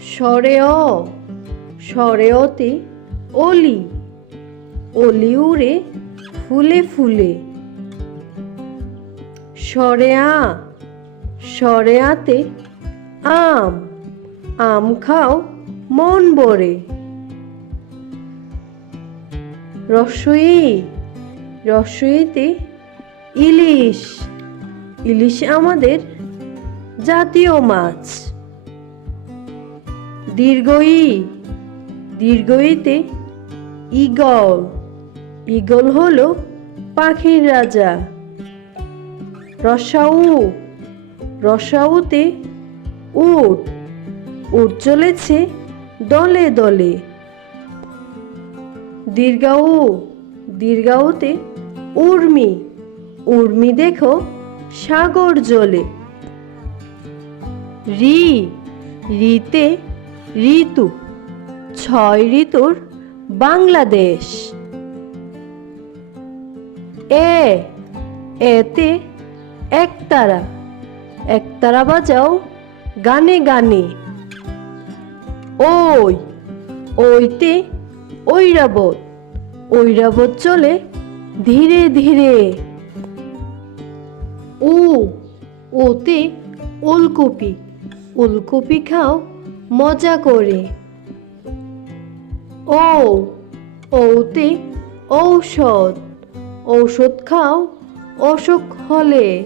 স্বরে অ, স্বরে অতে অলি, অলি উড়ে ফুলে ফুলে। স্বরে আ, স্বরে আতে আম, আম খাও মন ভরে। রস্বই, রস্বইতে ইলিশ, ইলিশ আমাদের জাতীয় মাছ। দীর্ঘই, দীর্ঘইতে ঈগল, ঈগল হলো পাখির রাজা। রসাউ, রসাউতে উট, উট চলেছে দলে দলে। দীর্ঘাউ, দীর্ঘাউতে উর্মি, উর্মি দেখো সাগর জলে। রি, রিতে ঋতু, 6 ঋতুর বাংলাদেশ। এ, এতে একতারা, একতারা বাজাও গানে গানে। ওই, ওইতে ঐরাবত, ঐরাবত চলে ধীরে ধীরে। ও, ওতে ওলকপি, ওলকপি খাও মজা করে। ও, ওতে ঔষধ, ঔষধ খাও অসুখ হলে।